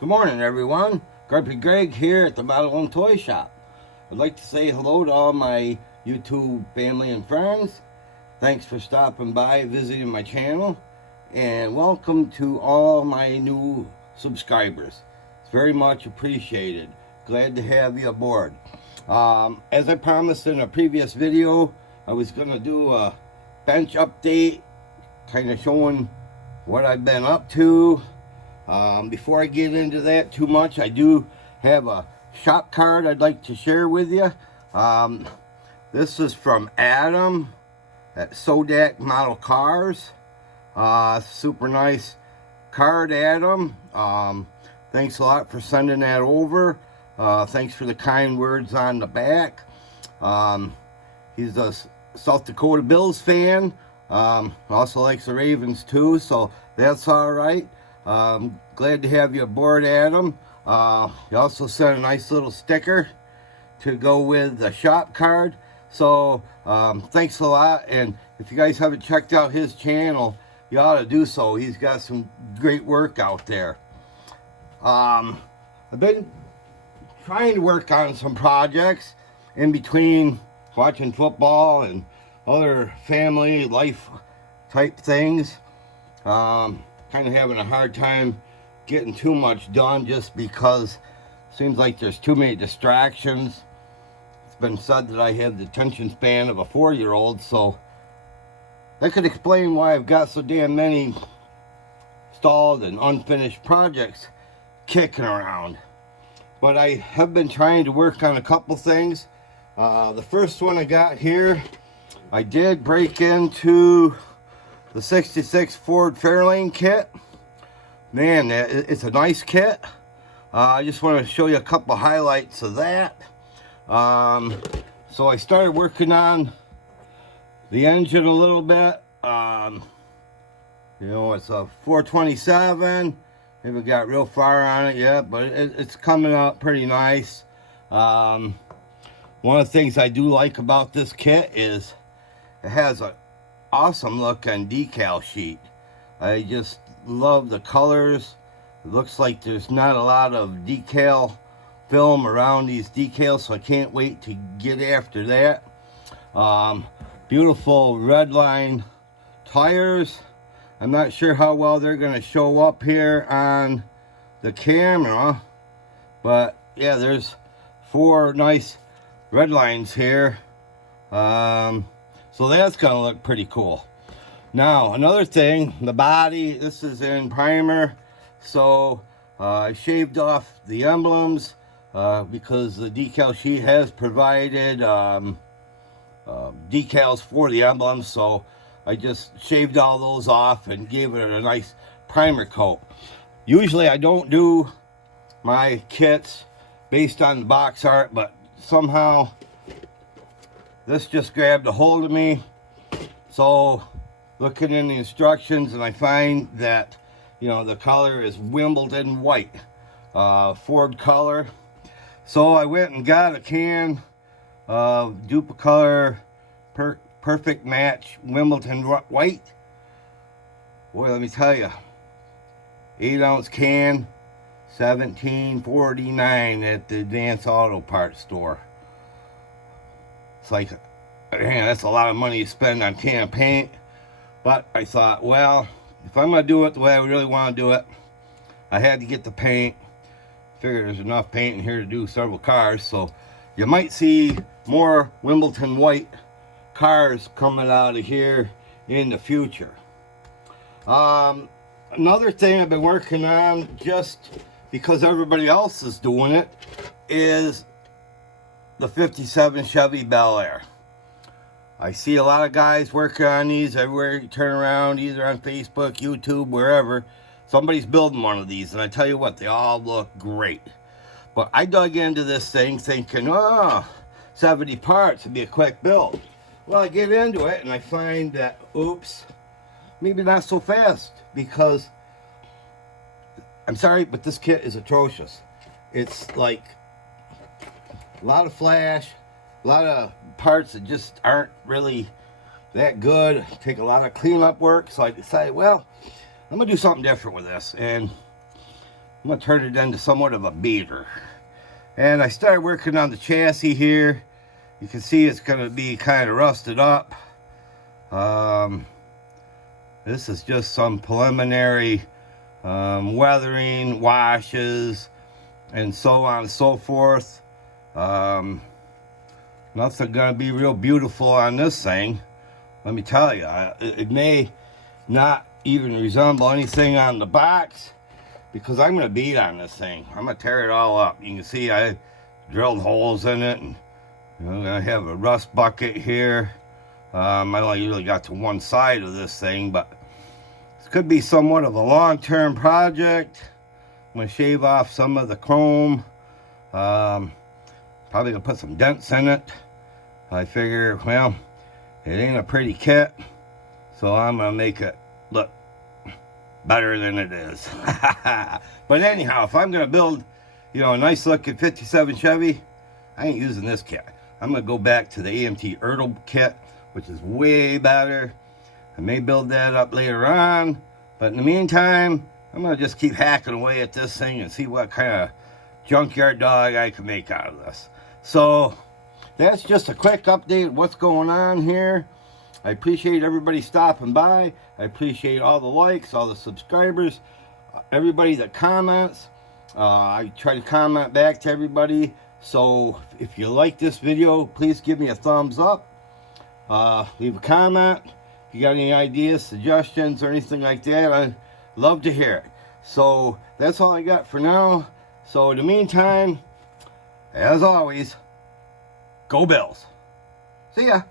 Good morning, everyone. Grumpy Greg here at the Model and Toy Shop. I'd like to say hello to all my YouTube family and friends. Thanks for stopping by, visiting my channel, and welcome to all my new subscribers. It's very much appreciated. Glad to have you aboard. As I promised in a previous video, I was going to do a bench update, kind of showing what I've been up to. Before I get into that too much, I do have a shop card I'd like to share with you. This is from Adam at Sodak Model Cars. Super nice card, Adam. Thanks a lot for sending that over. Thanks for the kind words on the back. He's a South Dakota Bills fan. Also likes the Ravens too, so that's all right. Glad to have you aboard, Adam. You also sent a nice little sticker to go with the shop card. So thanks a lot. And if you guys haven't checked out his channel, you ought to do so. He's got some great work out there. I've been trying to work on some projects in between watching football and other family life type things. Kind of having a hard time getting too much done just because it seems like there's too many distractions. It's been said that I have the attention span of a 4-year-old, so that could explain why I've got so damn many stalled and unfinished projects kicking around. But I have been trying to work on a couple things. The first one I got here, I did break into the 66 Ford Fairlane kit. Man, it's a nice kit. I just want to show you a couple highlights of that. So I started working on the engine a little bit. You know, it's a 427. Haven't got real far on it yet, but it's coming up pretty nice. One of the things I do like about this kit is it has a awesome looking decal sheet. I just love the colors. It looks like there's not a lot of decal film around these decals, so I can't wait to get after that. Beautiful red line tires. I'm not sure how well they're going to show up here on the camera, but yeah, there's 4 nice red lines here. So that's going to look pretty cool. Now, another thing, the body, this is in primer. So I shaved off the emblems because the decal sheet has provided decals for the emblems. So I just shaved all those off and gave it a nice primer coat. Usually I don't do my kits based on the box art, but somehow this just grabbed a hold of me. So looking in the instructions, and I find that, you know, the color is Wimbledon white, Ford color. So I went and got a can of Duplicolor Perfect Match Wimbledon white. Boy, let me tell you, 8-ounce can, $17.49 at the Advanced Auto Parts store. It's like, man, that's a lot of money to spend on a can of paint. But I thought, well, if I'm going to do it the way I really want to do it, I had to get the paint. Figured there's enough paint in here to do several cars. So you might see more Wimbledon white cars coming out of here in the future. Another thing I've been working on, just because everybody else is doing it, is the 57 Chevy Bel Air. I see a lot of guys working on these everywhere you turn around, either on Facebook, YouTube, wherever. Somebody's building one of these, and I tell you what, they all look great. But I dug into this thing thinking, oh, 70 parts would be a quick build. Well, I get into it, and I find that, oops, maybe not so fast, because, I'm sorry, but this kit is atrocious. It's like a lot of flash, a lot of parts that just aren't really that good. Take a lot of cleanup work. So I decided, well, I'm gonna do something different with this. And I'm going to turn it into somewhat of a beater. And I started working on the chassis here. You can see it's going to be kind of rusted up. This is just some preliminary weathering, washes, and so on and so forth. Nothing going to be real beautiful on this thing. Let me tell you, it may not even resemble anything on the box, because I'm going to beat on this thing. I'm going to tear it all up. You can see I drilled holes in it, and I'm going to have a rust bucket here. I only usually got to one side of this thing, but this could be somewhat of a long-term project. I'm going to shave off some of the chrome. Probably going to put some dents in it. I figure, well, it ain't a pretty kit, so I'm going to make it look better than it is. But anyhow, if I'm going to build, a nice looking 57 Chevy, I ain't using this kit. I'm going to go back to the AMT Ertl kit, which is way better. I may build that up later on, but in the meantime, I'm going to just keep hacking away at this thing and see what kind of junkyard dog I can make out of this. So that's just a quick update of what's going on here. I appreciate everybody stopping by. I appreciate all the likes, all the subscribers, everybody that comments. I try to comment back to everybody. So if you like this video, please give me a thumbs up. Leave a comment. If you got any ideas, suggestions, or anything like that, I'd love to hear it. So that's all I got for now. So in the meantime, as always, go Bills. See ya.